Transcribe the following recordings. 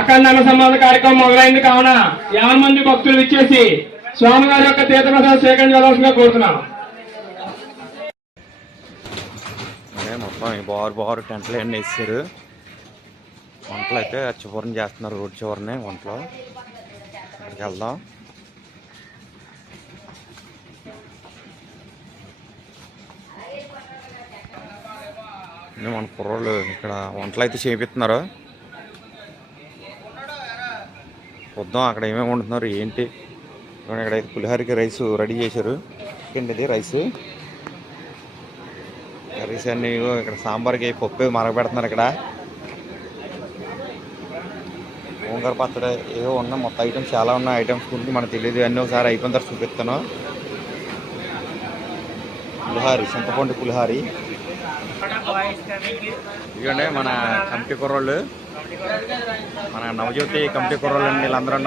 అఖండ అన్న సంవాద కార్యక్రమం మొదలైంది. కావున 50 మంది భక్తులు ఇచ్చేసి స్వామివారి యొక్క తీర్థప్రసాదం స్వీకరించవలసిందిగా కోరుతున్నాం. మొత్తం బారు టెంట్లు అన్నీ వేసారు. వంటలు అయితే చివరిని చేస్తున్నారు. రోడ్ చివరిని వంటలు. అక్కడికి వెళ్దాం. మన కుర్రోళ్ళు ఇక్కడ వంటలు అయితే చేపిస్తున్నారు. చూద్దాం అక్కడ ఏమేమి వండుతున్నారు ఏంటి. ఇక్కడైతే పులిహోరకి రైస్ రెడీ చేశారు. చికెన్ ఇది రైస్ కర్రీస్ అన్నీ. ఇక్కడ సాంబార్కి పప్పు మరగబెడుతున్నారు. ఇక్కడ గోంగూర పచ్చడి ఏవో ఉన్నాయి. మొత్తం ఐటమ్స్ చాలా ఉన్నాయి. ఐటమ్స్ గురించి మనకు తెలియదు. అన్నీ ఒకసారి అయిపోయిన తర్వాత చూపిస్తాను. పులిహారి, చింతపండు పులిహారి. ఇదిగోండి మన కమిటీ కుర్రోళ్ళు, మన నవజ్యోతి కమిటీ కుర్రోళ్ళు అండి వీళ్ళందరూ.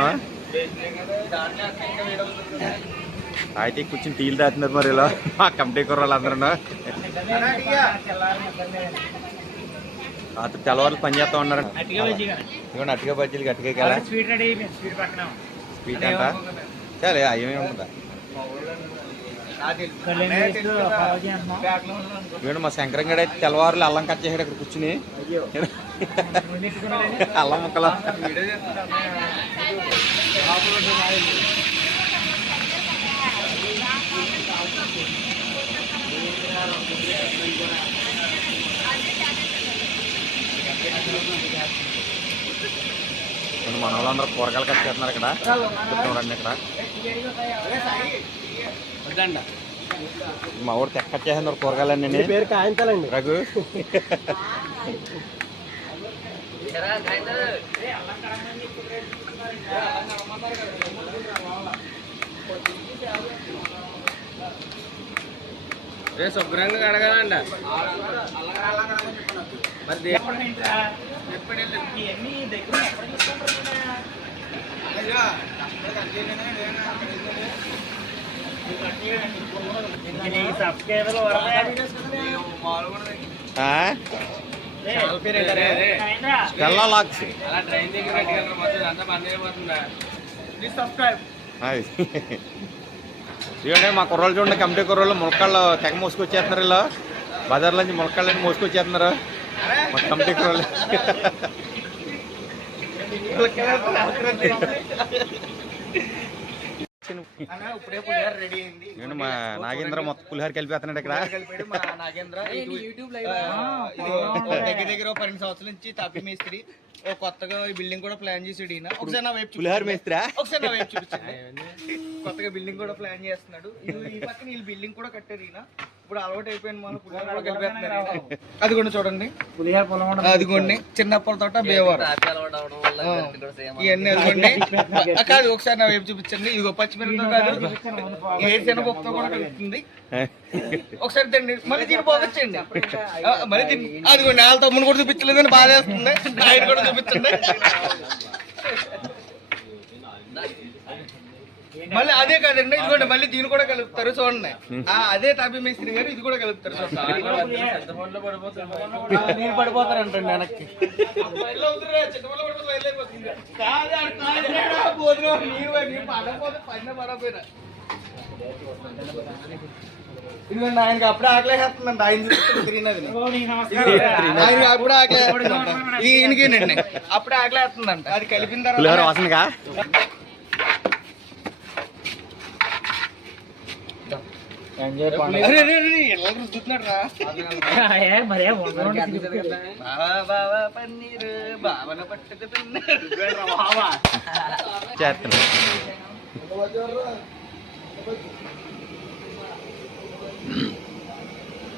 అయితే కూర్చొని టీలు తాగుతున్నారు మరి ఇలా మా కమిటీ కుర్రోళ్ళు అందరూ. రాత్రి తెల్లవారులు పని చేస్తా ఉన్నారు. ఇదిగోండి అట్టిగా బజ్జీలు గట్టిగా స్వీట్ అంట. సరే ఏమేమి ఉంటుందా. ఇవ్వండి మా శంకరంగడ అయితే తెల్లవారులు అల్లం కట్ చేసాడు అక్కడ కూర్చుని. అల్లం ముక్కలు మన వాళ్ళందరూ కూరగాయలు కట్ చేస్తున్నారు. ఇక్కడ చెప్తున్నారండి. ఇక్కడ మా ఊరు తెక్క చేస్తున్నారు కూరగాయలన్నీ. పేరు కాయంతాలండి రఘు. శుభ్రంగా కడగాలండి. ఇవ్వండి మా కుర్రోళ్ళు చూడండి. కమిటీ కుర్రోళ్ళు ములక్కాళ్ళు తెగ మోసుకొచ్చేస్తున్నారు. ఇలా బజార్ నుంచి ములక్కాళ్ళని మోసుకొచ్చేస్తున్నారు మా కమిటీ కుర్రోళ్ళు. నేను మా నాగేంద్ర మొత్తం పులిహోర కలిపేస్తున్నాడు. ఇక్కడ దగ్గర దగ్గర 12 సంవత్సరాల నుంచి తాపీ మేస్త్రి. కొత్తగా ఈ బిల్డింగ్ కూడా ప్లాన్ చేసాడు ఈయన. ఒకసారి నా వైపు పులిహోర మేస్త్రా ఒకసారి నా వైపు చూపించండి. కొత్తగా బిల్డింగ్ కూడా ప్లాన్ చేస్తున్నాడు. ఈ పక్కన వీళ్ళు బిల్డింగ్ కూడా కట్టారు ఈయన. ఇప్పుడు అలవాటు అయిపోయింది. మనం పులిహోర కూడా కలిపేస్తున్నారు. అదిగోండి చూడండి. అదిగోండి చిన్నప్పటి తోట బేవారు ఇవన్నీ. అదిగోండి కాదు ఒకసారి నా వైపు చూపించండి. ఇదిగో పచ్చిమిరపతో కాదు ఏరుశనగపప్పుతో కూడా కలుపుతుంది. ఒకసారి తండి మళ్ళీ దీన్ని పోగొచ్చండి. మళ్ళీ దీన్ని అదిగోండి వాళ్ళ తమ్ముని కూడా చూపించలేదని బాధ వేస్తుంది. ఆయన కూడా చూపించండి. మళ్ళీ అదే కాదండి ఇదిగోండి మళ్ళీ దీన్ని కూడా కలుపుతారు చూడండి. అదే తాపీ మేస్త్రి గారు ఇది కూడా కలుపుతారు చూడండి. నీరు పడిపోతారంటండి వెనక్కి. ఇదిగోండి ఆయనకి అప్పుడే ఆకలేస్తుందండి. ఆయన తిరిగినది ఆయనకి అప్పుడే ఆకలేస్తుందంట. ఈయనకేనండి అప్పుడే ఆకలేస్తుందంట. అది కలిపిన తర్వాత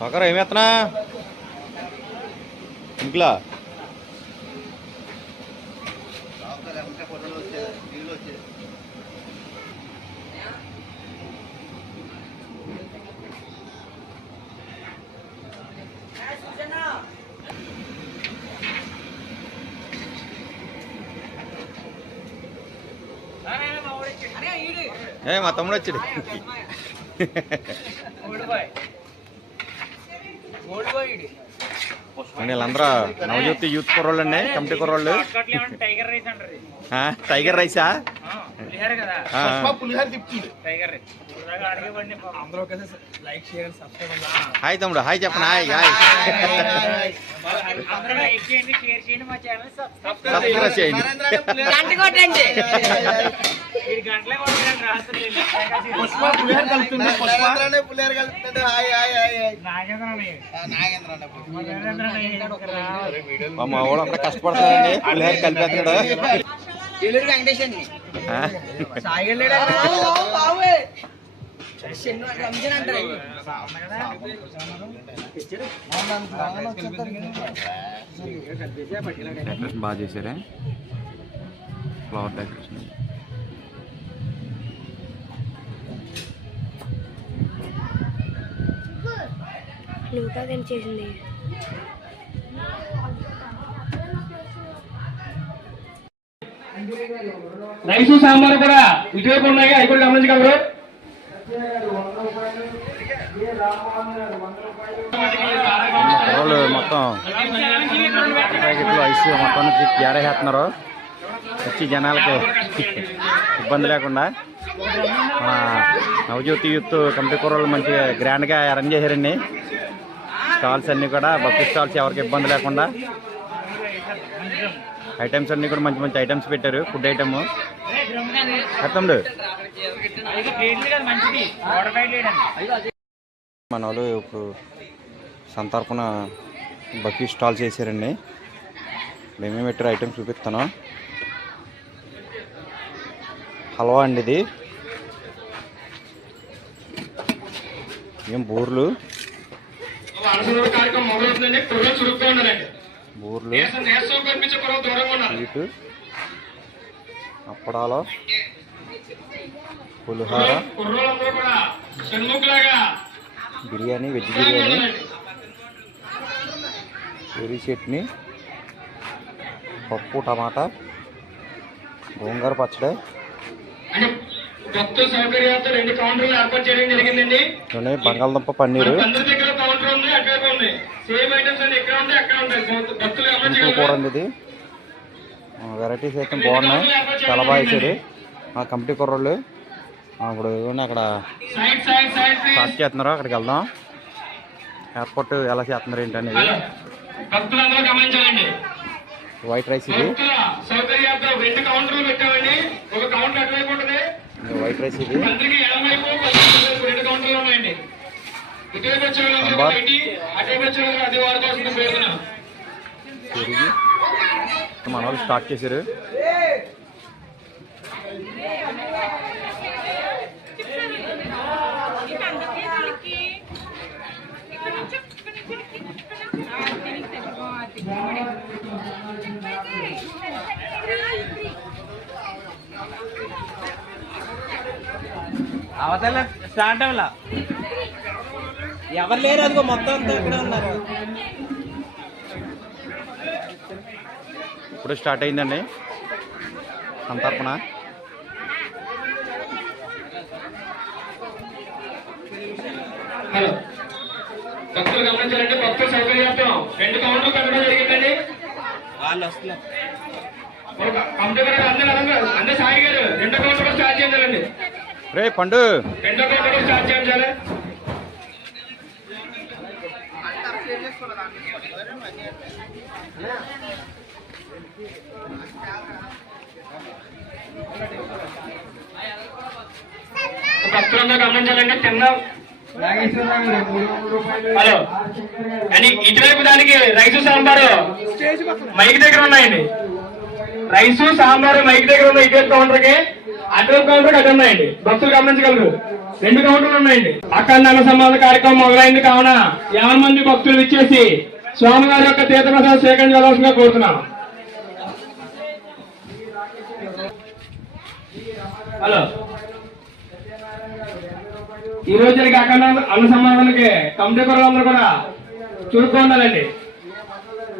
ఒకరు ఏమేస్తున్నా ఇంట్లో మా తమ్ముడు వచ్చాడు. వీళ్ళందరూ నవజ్యోతి యూత్ కుర్రోళ్ళు అండి, కమిటీ కుర్రోళ్ళు. టైగర్ రైసా? హాయ్ తమ్ముడు, హాయ్ చెప్పండి. హాయ్ హాయ్, సబ్స్క్రైబ్ చేయండి. మా వాడు అక్కడ కష్టపడతాడండి, పులిహోర కలిపేస్తున్నాడు. డెకరేషన్ బాగా చేశారే, ఫ్లవర్ డెకరేషన్. చేసింది రైసు సాంబార్ కూడా ఇటువైపు ఉన్నాయి, అవి కూడా గమనించగలరు. కుర్రోళ్ళు మొత్తం ప్యాకెట్లు ఐస్ మొత్తం ఏరేస్తున్నారు, వచ్చి జనాలకి ఇబ్బంది లేకుండా. మన నవజ్యోతి యూత్ కమిటీ కుర్రోళ్ళు మంచిగా గ్రాండ్గా అరేంజ్ చేశారండి. స్టాల్స్ అన్నీ కూడా, బఫే స్టాల్స్, ఎవరికి ఇబ్బంది లేకుండా. ఐటమ్స్ అన్నీ కూడా మంచి మంచి ఐటమ్స్ పెట్టారు, ఫుడ్ ఐటమ్. తమ్ముడు మన వాళ్ళు ఇప్పుడు సంతర్పణ బఫే స్టాల్ చేశారండి. ఏమేమి పెట్టారు ఐటమ్స్ చూపిస్తాను. హల్వా అండి ఇది, ఏం బూర్లు, బూర్లు, స్వీటు, అప్పడాలు, పులిహోర, బిర్యానీ, వెజ్ బిర్యానీ, పూరీ చట్నీ, పప్పు, టమాటా, గోంగూర పచ్చడి, భక్తుల సౌకర్యార్థం 2 కౌంటర్లు ఏర్పాటు చేయడం జరిగిందండి. బంగాళదుంప పన్నీరు, కూర అండి ఇది. వెరైటీస్ అయితే బాగున్నాయి, చాలా బాగా వేసారు మా కమిటీ కుర్రోళ్ళు. ఇప్పుడు అక్కడ స్టార్ట్ చేస్తున్నారు, అక్కడికి వెళ్దాం. ఎయిర్పోర్ట్ ఎలా చేస్తున్నారు ఏంటనేది. వైట్ రైస్ ఇది, వైట్ రైస్ ఇది, సాంబార్, పెరుగు. మన వాళ్ళు స్టార్ట్ చేశారు. అవతల స్టార్ట్ అవ్వలా, ఎవరు లేరు, అదిగో మొత్తం అంతా ఇక్కడ ఉన్నారు. ఇప్పుడు స్టార్ట్ అయిందండి సంతర్పణ. హలో భక్తులు గమనించాలంటే, భక్తుల సౌకర్యార్థం 2 కౌంటర్లు పెట్టడం జరిగిందండి. వాళ్ళు వస్తున్నారు. అందరూ సాయి గారు 2 కౌంటర్ స్టార్ట్ చేయాలండి. రే పండు, 2 కౌంటర్ స్టార్ట్ చేయాలి. భక్తులందరూ గమనించాలంటే, తిన్న హలో అని ఇటువైపు దానికి రైసు సాంబారు మైక్ దగ్గర ఉన్నాయండి. రైసు సాంబారు మైక్ దగ్గర ఉన్న ఇటువైపు కౌంటర్కి, అటువైపు కౌంటర్కి అటు ఉన్నాయండి. భక్తులు గమనించగలరు, 2 కౌంటర్లు ఉన్నాయండి. అక్కడ అన్న సంబంధ కార్యక్రమం మొదలైంది కావున 50 మంది భక్తులు ఇచ్చేసి స్వామివారి యొక్క తీర్థప్రసాదం స్వీకరించవలసిందిగా కోరుతున్నాం. హలో ఈ రోజు జరిగే అఖండ అన్న సమాధానానికి కమిటీ కుర్రోళ్ళందరూ కూడా చురుగ్గా ఉండాలండి.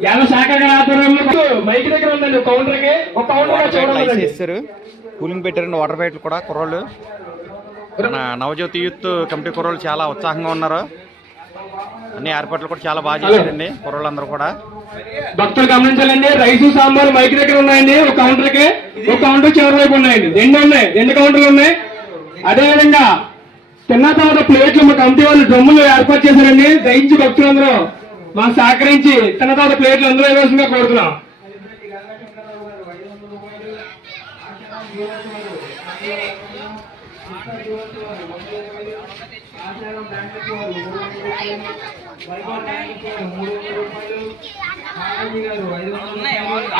యాభై శాఖ ఆధ్వర్యంలో మైక్ దగ్గర ఉందండి కౌంటర్కి, ఒక కౌంటర్ చేస్తారు. కూలింగ్ పెట్టారండి వాటర్ బ్యాటిల్ కూడా. కుర్రోళ్ళు మన నవజ్యోతి యూత్ కమిటీ కుర్రోళ్ళు చాలా ఉత్సాహంగా ఉన్నారు. అన్ని ఏర్పాట్లు కూడా చాలా బాగా చేశారండి కుర్రోళ్ళందరూ కూడా. భక్తులు గమనించాలండి, రైసు సాంబార్ మైక్ దగ్గర ఉన్నాయండి. ఒక కౌంటర్ చివరి వైపు ఉన్నాయండి. రెండు కౌంటర్లు ఉన్నాయి. అదేవిధంగా తిన్న తర్వాత ప్లేట్లు మా కమిటీ వాళ్ళు డ్రమ్ములు ఏర్పాటు చేశారండి. దయించి భక్తులందరూ మాకు సహకరించి తిన్న తర్వాత ప్లేట్లు అందులో వేయాల్సిందిగా కోరుతున్నాం.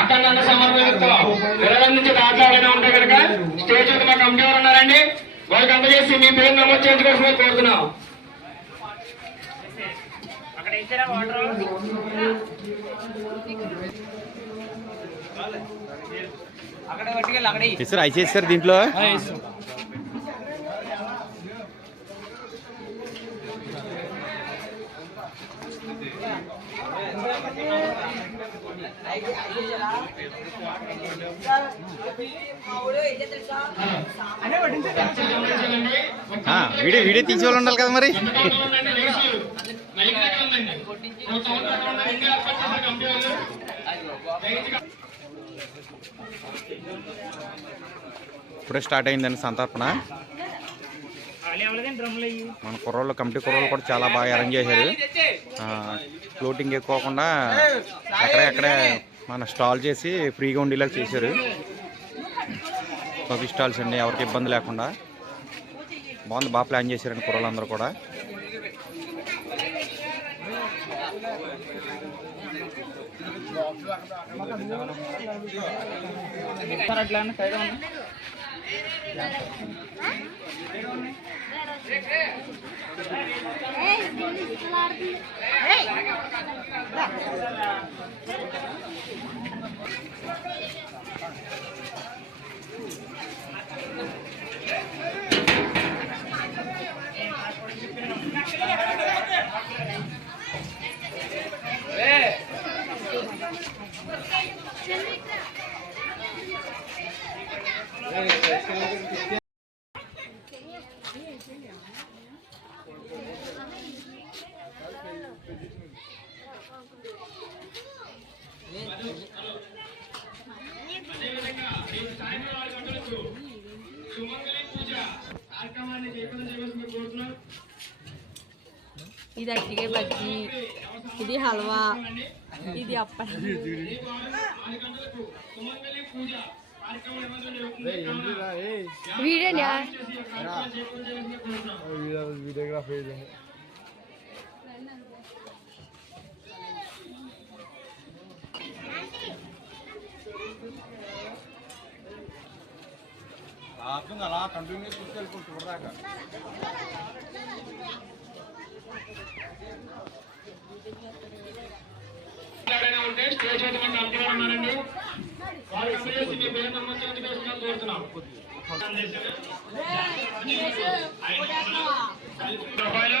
అక్కడ సమర్పణతో విరాళం నుంచి దాఖలాలైనా ఉంటాయి కనుక స్టేజ్ మా కమిటీ వారు ఉన్నారండి, వాళ్ళకి అందజేసి మీ పేరు నమోదు చేయించుకోవాల్సిందిగా కోరుతున్నాం. సార్ ఐస్ వేస్తారు దీంట్లో. వీడియో తీసే వాళ్ళు ఉండాలి కదా మరి. ఇప్పుడే స్టార్ట్ అయిందండి సంతర్పణ. మన కుర్రోళ్ళు కమిటీ కుర్రోళ్ళు కూడా చాలా బాగా అరేంజ్ చేశారు. ఫ్లోటింగ్ ఎక్కువకుండా అక్కడే మన స్టాల్ చేసి ఫ్రీగా ఉండేలాగా చేశారు. పబ్లిక్ స్టాల్స్ అండి, ఎవరికి ఇబ్బంది లేకుండా బాగుంది. బాగా ప్లాన్ చేశారండి కుర్రోళ్ళందరూ కూడా. ఇది అట్టిగే బజ్జీ, ఇది హల్వా, ఇది అప్పడం. వీడియోగ్రాఫీ అలా కంటిన్యూ తీసుకెళ్ళుకుంటున్నాక ఉంటే స్టేజ్ మీద మా కమిటీ వారు ఉన్నారండి, వాళ్ళు అందజేసి మీ పేరు నమోదు చేయించుకోవాల్సిందిగా కోరుతున్నాం. రూపాయలు,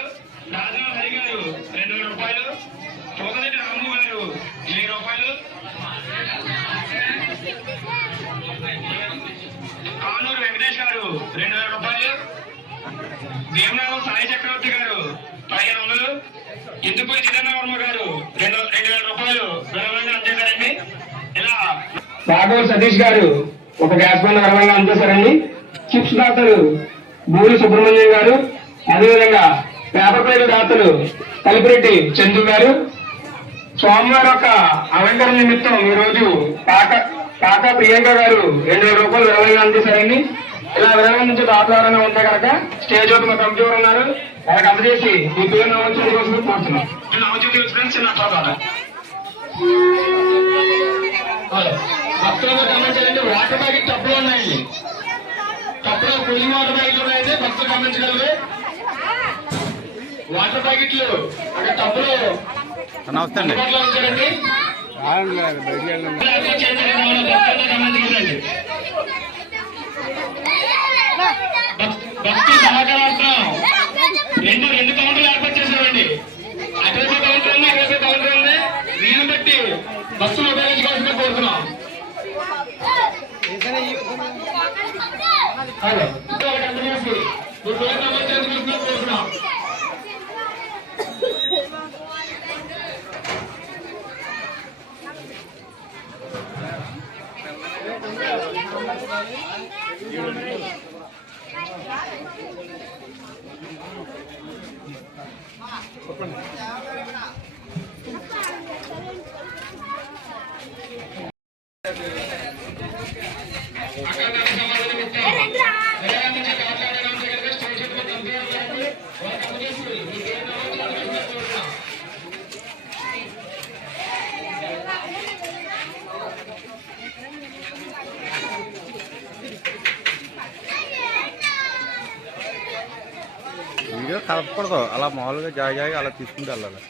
రాజా హరి గారు 200 రూపాయలు, చోదరెడ్డి రాము గారు 1000 రూపాయలు, కానూరు వెంకటేష్ గారు 2000 రూపాయలు, దేవనాథం సాయి చక్రవర్తి గారు 1500, ఇందుపూరి చిదంబరవర్మ గారు 2000 రూపాయలు విరాళంగా అందజేశారండి. ఇలా రాఘవ సతీష్ గారు ఒక గ్యాస్ బండ్ విరాళంగా అందజేశారండి. చిప్స్ దాతలు బూరి సుబ్రహ్మణ్యం గారు, అదేవిధంగా పేపర్ ప్లేట్ దాతలు కలిపిరెడ్డి చందు గారు, స్వామివారి యొక్క అలంకరణ నిమిత్తం ఈ రోజు కాక ప్రియాంక గారు 2000 రూపాయలు విరాళంగా అందజేశారండి. ఇలా విరాళం నుంచి దాతలు ఉంటే కనుక స్టేజ్ ఒక కమిటీ వారు ఉన్నారు, వాళ్ళకి అందజేసి ఈ పేరు నమోదు కోసం కోరుతున్నాం. భక్తులకు గమనించాలంటే వాటర్ ప్యాకెట్ టప్పులు ఉన్నాయండి, టప్పులో కూలింగ్ వాటర్ ప్యాకెట్లు ఉన్నాయండి, భక్తులు గమనించగలరు. వాటర్ ప్యాకెట్లు అక్కడ టప్పులో అందుబాటులో ఉంచారండి, గమనించగలండి. భక్తుల సహకారార్థం రెండు కౌంటర్లు ఏర్పాటు చేశామండి. అటువైపు కౌంటర్ ఉంది, ఇటువైపు కౌంటర్ ఉంది. వీలు బట్టి బస్సులు ఉపయోగించుకోవాల్సిందిగా కోరుతున్నాం. కోరుతున్నాం వీడియో కలపకూడదు, అలా మామూలుగా జాగా అలా తీసుకుంటూ వెళ్ళాలి.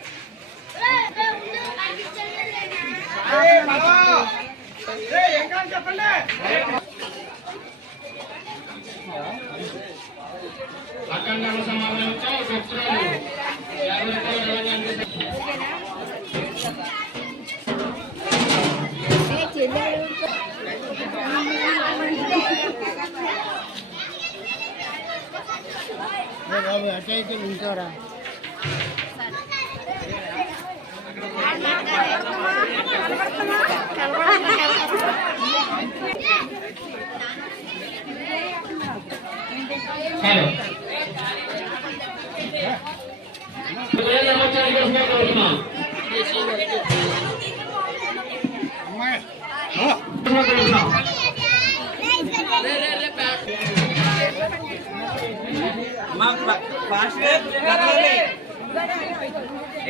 అటైతే ఉంచారా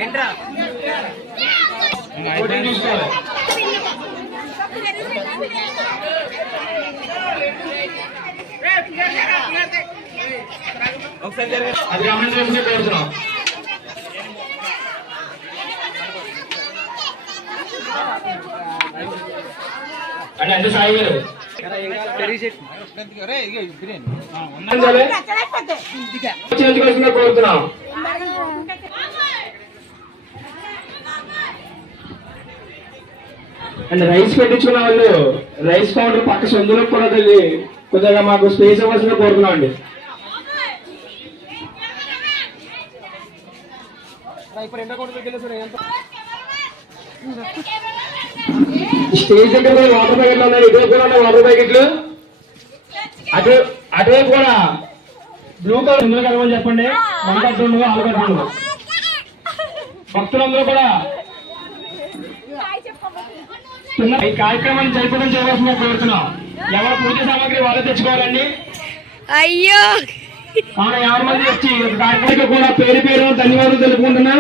ఏంట్రా అది గమనించాల్సింది కోరుతున్నాం. అంటే అంటే సాయి గారు కోరుతున్నాం. అండ్ రైస్ పెట్టించుకున్న వాళ్ళు రైస్ కౌంటర్ పక్క సందులో కూడా వెళ్ళి కొద్దిగా మాకు స్పేస్ ఇవ్వాల్సిన కోరుతున్నాం అండి. స్టేజ్ దగ్గర కూడా వాటర్ ప్యాకెట్లు ఉన్నాయి, ఇటువైపు కూడా ఉన్నాయి వాటర్ ప్యాకెట్లు, అటువైపు కూడా బ్లూ కలర్ ఇందులో కలవని చెప్పండి. మన కట్టు ఉండదు, ఆలు కట్టు ఉండదు. భక్తులందరూ కూడా ఈ కార్యక్రమాన్ని జరపడం చేయవలసిన కోరుతున్నాం. ఎవరు పూజ సామాగ్రి వాళ్ళు తెచ్చుకోవాలండి. అయ్యో అవును, 50 మంది వచ్చి కార్యక్రమానికి కూడా పేరు పేరు ధన్యవాదాలు తెలుపుకుంటున్నాం.